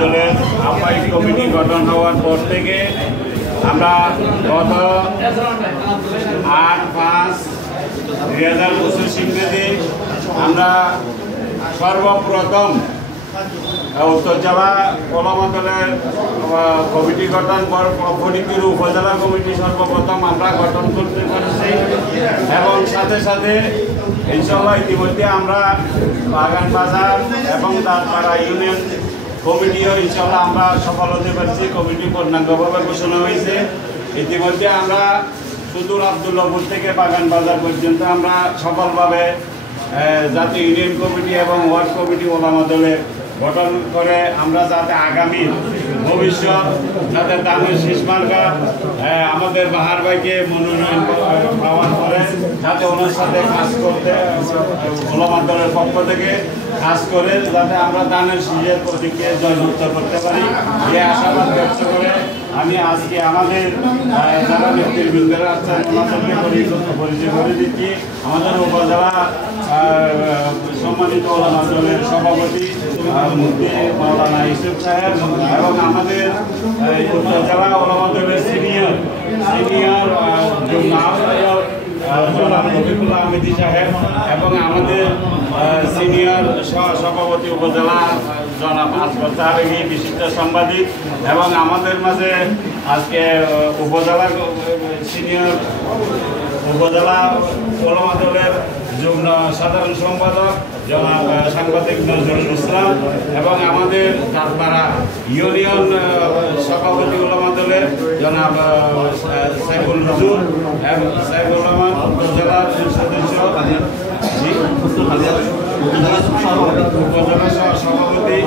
দলের আহ্বায়ক কমিটি গঠন হওয়ার পর থেকে আমরা গত 8/5/2025 ইংরেজি আমরা সর্বপ্রথম উত্তর জেলা ওলামা দলের কমিটি গঠন ফটিকছড়ি উপজেলা কমিটি সর্বপ্রথম আমরা গঠন করতে পারছি এবং সাথে সাথে ইনশাআল্লাহ ইতিমধ্যে আমরা বাগান বাজার এবং দাঁতপাড়া ইউনিয়ন কমিটিও ইনশাআল্লাহ আমরা সফল হতে পারছি। কমিটি পূর্ণাঙ্গভাবে ঘোষণা হয়েছে। ইতিমধ্যে আমরা সুদূর আবদুল্লাহপুর থেকে বাগান বাজার পর্যন্ত আমরা সফলভাবে জাতীয় ইউনিয়ন কমিটি এবং ওয়ার্ড কমিটি ওলামা দলের গঠন করে আমরা যাতে আগামী ভবিষ্যৎ যাতে দানের শেষ মার্কা আমাদের বাহার ভাইকে মনোনয়ন পাওয়ার পরে যাতে ওনার সাথে কাজ করতে ওলামা দলের পক্ষ থেকে কাজ করে যাতে আমরা দানের শীষের প্রতীককে জয়যুক্ত করতে পারি এই আশাবাদ ব্যক্ত করে আমি আজকে আমাদের যারা নেতৃবৃন্দরা আছেন ওনাদেরকে পরিচয় করে দিচ্ছি। আমাদের উপজেলা সম্মানিত ওলামা দলের সভাপতি মুফতি মাওলানা ইউসুফ সাহেব এবং আমাদের উপজেলা ওলামা দলের সিনিয়র জনাব রফিকুল্লাহ আহমেদি সাহেব এবং আমাদের সিনিয়র সভাপতি উপজেলা জনাব আসফার সাহেবী বিশিষ্ট সাংবাদিক এবং আমাদের মাঝে আজকে উপজেলা সিনিয়র উপজেলা ওলামা দলের যুগ্ম সাধারণ সম্পাদক জনাব সাংবাদিক নজরুল ইসলাম এবং আমাদের দাঁতপাড়া ইউনিয়ন সভাপতি ওলামা দলের জনাব সাইফুল নজরুল এবং সাইফুল রহমান উপজেলার সদস্য উপজেলা সভাপতি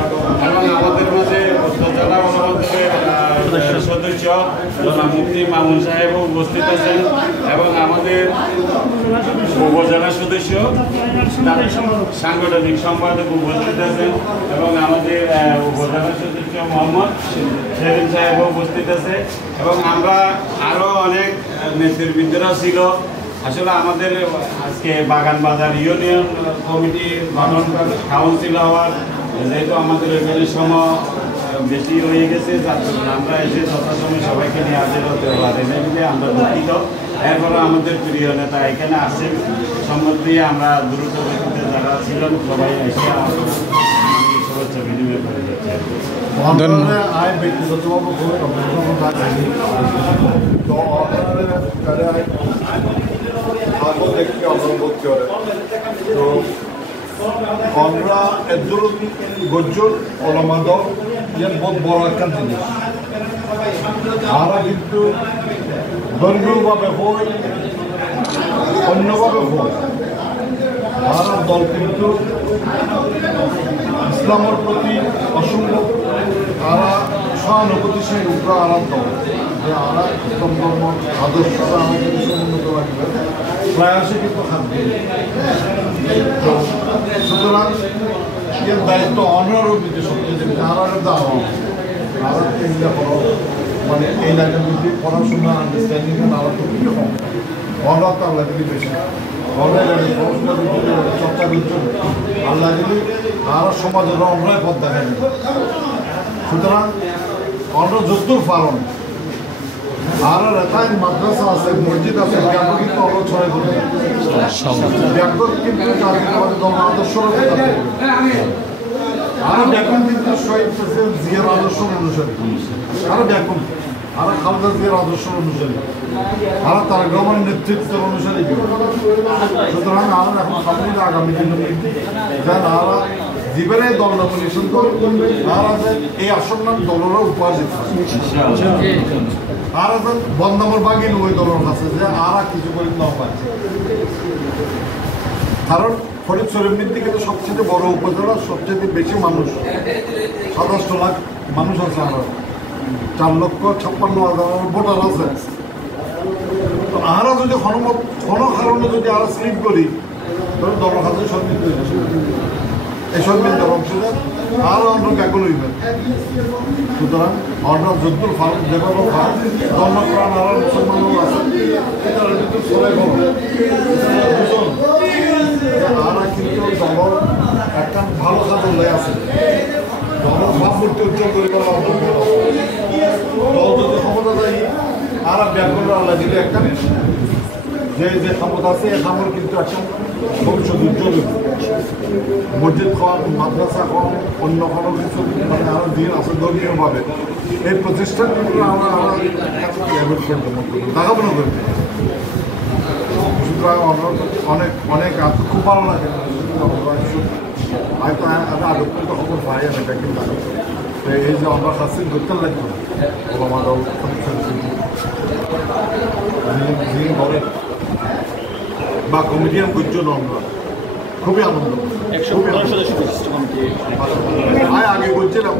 এবং আমাদের মাঝে উপজেলা ওলামা দলের সদস্য জনাব মুফতি মামুন সাহেবও উপস্থিত আছেন এবং আমাদের উপজেলা সদস্য সাংগঠনিক সম্পাদক উপস্থিত আছেন এবং আমাদের উপজেলা সদস্য মোহাম্মদ সেলিম সাহেবও উপস্থিত আছে এবং আমরা আরও অনেক নেতৃবৃন্দরা ছিল। আসলে আমাদের আজকে বাগান বাজার ইউনিয়ন কমিটি গঠন কাউন্সিল হওয়ার যেহেতু আমাদের এখানে সময় বেশি হয়ে গেছে যার জন্য আমরা এসে যথাসময় সবাইকে নিয়ে হাজির হতে পারি না আমরা দুঃখিত। এরপরে আমাদের প্রিয় নেতা এখানে আসছেন সম্মত দিয়ে আমরা দ্রুত গতিতে যারা ছিলেন সবাই এসে শুভেচ্ছা বিনিময় করে যাচ্ছে। আমরা একজন গজ্জল ওলামা দল ইয়ার বহুত বড় একটা জিনিস। আমরা কিন্তু ধর্মীয়ভাবে হই অন্যভাবে হই আর দল কিন্তু ইসলামের প্রতি অসম্ভব তারা সহানুভূতিশীল উপরা আরাম দল যে আমরা ইসলাম ধর্ম আদর্শটা আমাদের সমুন্নত রাখবে প্রয়াসে কিন্তু খাদ্য। সুতরাং এর দায়িত্ব অন্যরূপ দিতে সবচেয়ে তারা দেওয়া আর এইটা বড় মানে এই লাইনের মধ্যে পড়াশোনা আন্ডারস্ট্যান্ডিং আরো তো কি কম অন্য তো আল্লাহ দিলি বেশি অনলাইনে পড়াশোনা চর্চা করতে আল্লাহ দিলি আরও সমাজের অন্যায় পথ দেখা যাবে। সুতরাং অন্য যদ্দূর পালন আর এটাই মাদ্রাসা আছে মসজিদ আছে ব্যাপক কিন্তু অন্য ছড়াই করবে ব্যাপক কিন্তু আমাদের ধর্ম আদর্শ আরো ব্যাপক কিন্তু শহীদ প্রেসিডেন্ট জিয়ার আদর্শ অনুসারী আরো ব্যাপক আর খালেদা জিয়ার আদর্শ অনুসারী আর তারেক রহমানের নেতৃত্বের অনুসারী কেউ। সুতরাং আমরা এখন সামনে আগামী দিনে যেন আমরা জীবনে দল নমিনেশন করবে আর এই আসন্ন দলেরও উপহার দিতে আর বন্দামর বাগিন ওই দলের কাছে যে আর কিছু করে নাও পাচ্ছে। কারণ ফরিদপুরের মধ্যে কিন্তু সবচেয়ে বড় উপজেলা সবচেয়ে বেশি মানুষ 27 লাখ মানুষ আছে আমরা 4,56,000 ভোটার আছে। তো আমরা যদি কোনো কারণে যদি আমরা স্লিপ করি তাহলে দলের কাছে সন্মিত হয়ে যাবে এই সন্মিতের অংশীদার আরও অন্য ব্যাকুল হইবেন। সুতরাং আমরা যদ্দুর ফারুক যেভাবে ধর্মপ্রাণ আর মুসলমানও আছে এটার কিন্তু চলে গেল আমরা কিন্তু দলের একটা ভালো কাজ আছে দলের মূর্তি উজ্জ্বল করে দল যদি ক্ষমতা দেয় আর ব্যাকরণ আল্লাহ দিলে একটা যে ক্ষমতা আছে এই খামর কিন্তু একটা ভবিষ্যৎ উজ্জ্বল মসজিদ খাওয়ান মাদ্রাসা খাওয়ান অন্য কোনো কিছু মানে আরও দিন আছে ধর্মীয়ভাবে এই প্রতিষ্ঠানগুলো আমরা দেখাবো না করবে সুতরাং অনেক অনেক খুব ভালো লাগে হয়তো আমি আদৌ তো খবর পাই আমি ব্যাংকিং লাগে এই যে আমরা কাছে করতে লাগতো ওলামারাও ঘরে বা কমিটিয়ান করছিল আমরা খুবই আনন্দ আগে করছিলাম